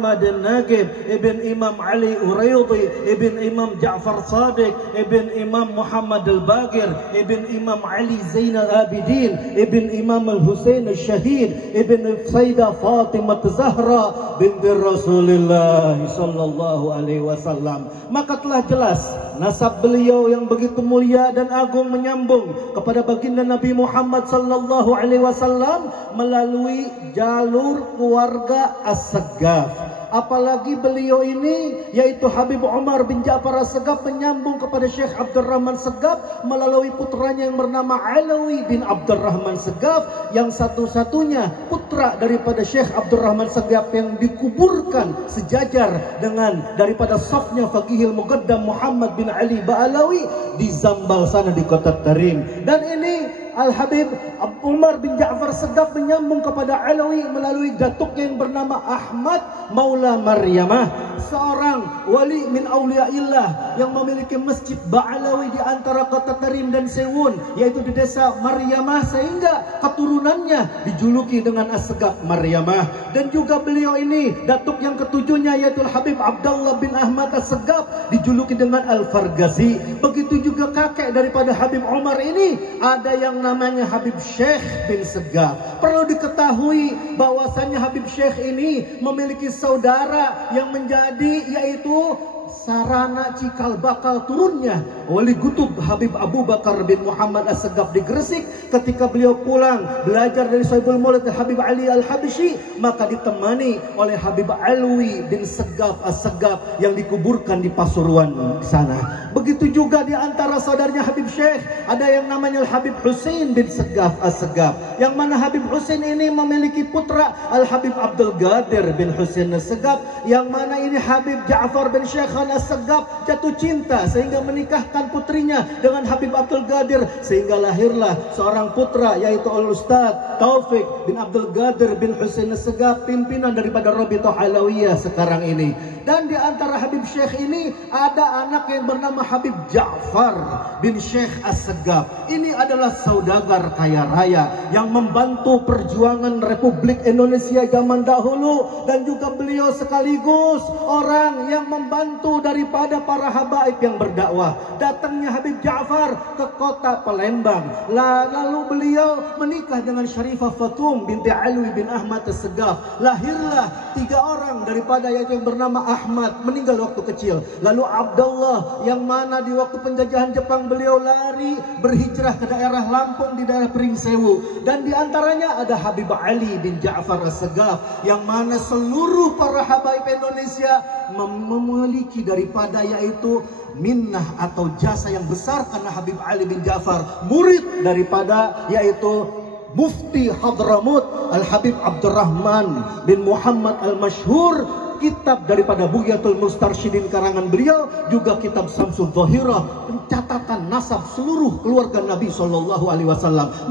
Muhammad Naqib ibn Imam Ali Uraidi ibn Imam Ja'far Sadiq ibn Imam Muhammad Al-Baqir ibn Imam Ali Zainal Abidin ibn Imam Al-Husain Al-Syahid ibn Sayyidah Fatimah Zahra binti Rasulullah sallallahu alaihi wasallam. Maka telah jelas nasab beliau yang begitu mulia dan agung menyambung kepada baginda Nabi Muhammad sallallahu alaihi wasallam melalui jalur keluarga As-Saggaf. Apalagi beliau ini yaitu Habib Umar bin Ja'far As-Saggaf menyambung kepada Syekh Abdurrahman Saggaf melalui putranya yang bernama Alawi bin Abdurrahman Saggaf, yang satu-satunya putra daripada Syekh Abdurrahman Saggaf yang dikuburkan sejajar dengan daripada safnya Faqihil Muqaddam Muhammad bin Ali Ba'alawi di Zambal sana di kota Tarim. Dan ini Al-Habib Umar bin Ja'far Saggaf menyambung kepada Alawi melalui datuknya yang bernama Ahmad Maula Maryamah, seorang wali min auliyaillah yang memiliki masjid Ba'alawi di antara kota Tarim dan Sewun, yaitu di desa Maryamah, sehingga keturunannya dijuluki dengan As-Saggaf Maryamah. Dan juga beliau ini datuk yang ketujuhnya yaitu Habib Abdullah bin Ahmad As-Saggaf dijuluki dengan Al-Fargazi. Begitu juga kakek daripada Habib Umar ini ada yang namanya Habib Syekh bin Saggaf. Perlu diketahui bahwasannya Habib Syekh ini memiliki saudara yang menjadi yaitu sarana cikal bakal turunnya Wali Kutub Habib Abu Bakar bin Muhammad As-Saggaf di Gresik. Ketika beliau pulang belajar dari Sahibul Maulid Habib Ali Al-Habsyi, maka ditemani oleh Habib Alwi bin Saggaf As-Saggaf yang dikuburkan di Pasuruan di sana. Begitu juga di antara saudaranya Habib Syekh ada yang namanya Habib Husain bin Saggaf As-Saggaf, yang mana Habib Husain ini memiliki putra Al-Habib Abdul Qadir bin Husain As-Saggaf, yang mana ini Habib Ja'far bin Syekh As-Saggaf jatuh cinta sehingga menikahkan putrinya dengan Habib Abdul Qadir, sehingga lahirlah seorang putra yaitu Al-Ustaz Taufik bin Abdul Qadir bin Husain As-Saggaf, pimpinan daripada Rabithah Alawiyah sekarang ini. Dan di antara Habib Syekh ini ada anak yang bernama Habib Ja'far bin Syekh As-Saggaf. Ini adalah saudagar kaya raya yang membantu perjuangan Republik Indonesia zaman dahulu, dan juga beliau sekaligus orang yang membantu daripada para habaib yang berdakwah. Datangnya Habib Ja'far ke kota Palembang, lalu beliau menikah dengan Syarifah Fatum binti Alwi bin Ahmad As-Saggaf. Lahirlah 3 orang daripada yaitu yang bernama Ahmad, meninggal waktu kecil. Lalu Abdullah, yang mana di waktu penjajahan Jepang beliau lari berhijrah ke daerah Lampung di daerah Pringsewu. Dan di antaranya ada Habib Ali bin Ja'far As-Saggaf, yang mana seluruh para habaib Indonesia memiliki daripada yaitu minnah atau jasa yang besar, karena Habib Ali bin Ja'far murid daripada yaitu Mufti Hadramut Al-Habib Abdurrahman bin Muhammad Al-Masyhur. Kitab daripada Bughyatul Mustarsyidin karangan beliau, juga kitab Samsul Dhahirah, pencatatan nasab seluruh keluarga Nabi SAW.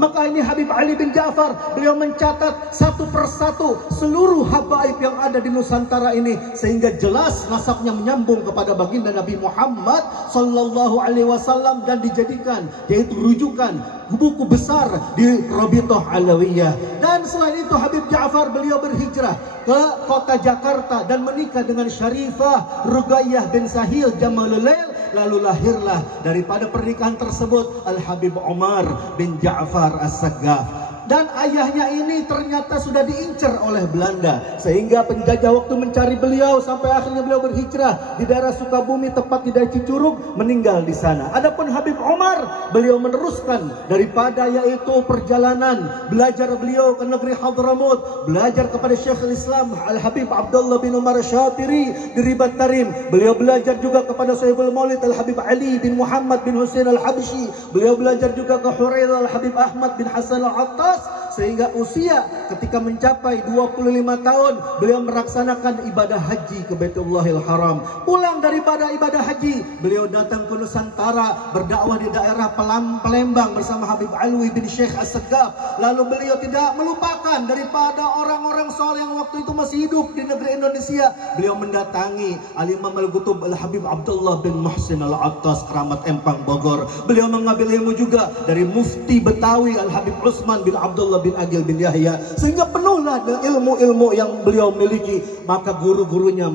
Maka ini Habib Ali bin Ja'far, beliau mencatat satu persatu seluruh habaib yang ada di Nusantara ini, sehingga jelas nasabnya menyambung kepada baginda Nabi Muhammad SAW, dan dijadikan yaitu rujukan buku besar di Rabithah Alawiyah. Dan selain itu Habib Ja'far beliau berhijrah ke kota Jakarta dan menikah dengan Syarifah Ruqayyah bin Sahil Jamalul Lail. Lalu lahirlah daripada pernikahan tersebut Al-Habib Umar bin Ja'far As-Saggaf. Dan ayahnya ini ternyata sudah diincar oleh Belanda, sehingga penjajah waktu mencari beliau sampai akhirnya beliau berhijrah di daerah Sukabumi, tepat di daerah Cicurug, meninggal di sana. Adapun Habib Umar, beliau meneruskan daripada yaitu perjalanan belajar beliau ke negeri Hadramut, belajar kepada Syekhul Islam Al-Habib Abdullah bin Umar Syatiri di Ribat Tarim. Beliau belajar juga kepada Sahibul Maulid Al-Habib Ali bin Muhammad bin Husain Al-Habsyi. Beliau belajar juga ke Hurairah Al-Habib Ahmad bin Hasan Al-Attas, sehingga usia ketika mencapai 25 tahun beliau melaksanakan ibadah haji ke Baitullahil Haram. Pulang daripada ibadah haji, beliau datang ke Nusantara, berdakwah di daerah Palembang bersama Habib Alwi bin Syekh As-Saggaf. Lalu beliau tidak melupakan daripada orang-orang soleh yang waktu itu masih hidup di negeri Indonesia. Beliau mendatangi Al-Imam Al-Qutub Al-Habib Abdullah bin Muhsin Al-Attas, Keramat Empang Bogor. Beliau mengambil ilmu juga dari Mufti Betawi Al-Habib Utsman bin Abdullah bin bin Aqil bin Yahya, sehingga penuhlah dengan ilmu-ilmu yang beliau miliki. Maka guru-gurunya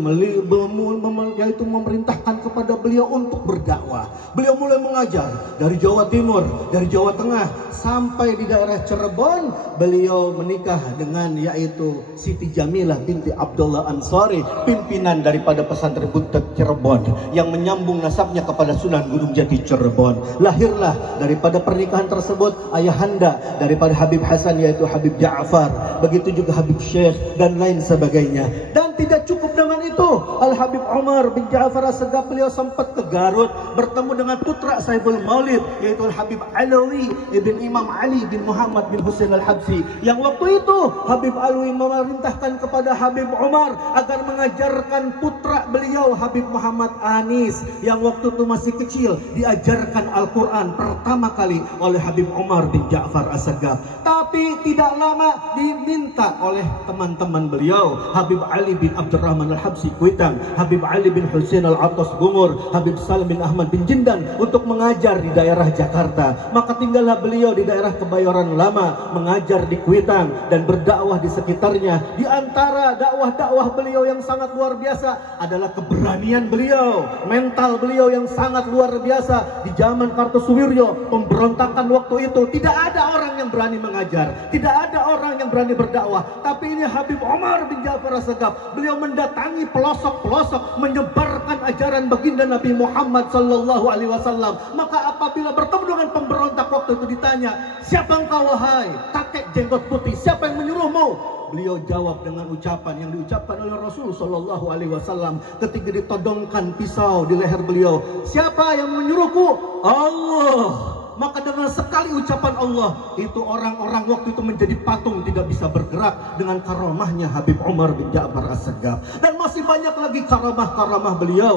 yaitu memerintahkan kepada beliau untuk berdakwah. Beliau mulai mengajar dari Jawa Timur, dari Jawa Tengah, sampai di daerah Cirebon. Beliau menikah dengan yaitu Siti Jamilah binti Abdullah Ansari, pimpinan daripada pesantren Buntet Cirebon, yang menyambung nasabnya kepada Sunan Gunung Jati Cirebon. Lahirlah daripada pernikahan tersebut ayahanda daripada Habib Hasan, yaitu Habib Ja'far, begitu juga Habib Syekh dan lain sebagainya. Dan tidak cukup dengan itu, Al-Habib Umar bin Ja'far As-Segaf, beliau sempat ke Garut bertemu dengan putra Saiful Maulid, yaitu Al-Habib Alawi ibn Imam Ali bin Muhammad bin Husain Al-Habsi, yang waktu itu Habib Alawi memerintahkan kepada Habib Umar agar mengajarkan putra beliau Habib Muhammad Anis, yang waktu itu masih kecil, diajarkan Al-Quran pertama kali oleh Habib Umar bin Ja'far As-Segaf. Tapi tidak lama diminta oleh teman-teman beliau, Habib Ali bin Abdurrahman Al-Habsi Kuitang, Habib Ali bin Husain Al-Atas Bungur, Habib Salim bin Ahmad bin Jindan, untuk mengajar di daerah Jakarta. Maka tinggallah beliau di daerah Kebayoran Lama, mengajar di Kuitang dan berdakwah di sekitarnya. Di antara dakwah-dakwah beliau yang sangat luar biasa adalah keberanian beliau, mental beliau yang sangat luar biasa. Di zaman Kartosuwiryo, pemberontakan waktu itu, tidak ada orang yang berani mengajar, tidak ada orang yang berani berdakwah. Tapi ini Habib Umar bin Ja'far As-Segaf, beliau mendatangi pelosok-pelosok, menyebarkan ajaran baginda Nabi Muhammad sallallahu alaihi wasallam. Maka apabila bertemu dengan pemberontak waktu itu ditanya, "Siapa engkau wahai kakek jenggot putih? Siapa yang menyuruhmu?" Beliau jawab dengan ucapan yang diucapkan oleh Rasul sallallahu alaihi wasallam ketika ditodongkan pisau di leher beliau, "Siapa yang menyuruhku?" Allah. Maka dengan sekali ucapan Allah itu, orang-orang waktu itu menjadi patung, tidak bisa bergerak, dengan karamahnya Habib Umar bin Ja'far As-Segaf. Dan masih banyak lagi karamah-karamah beliau.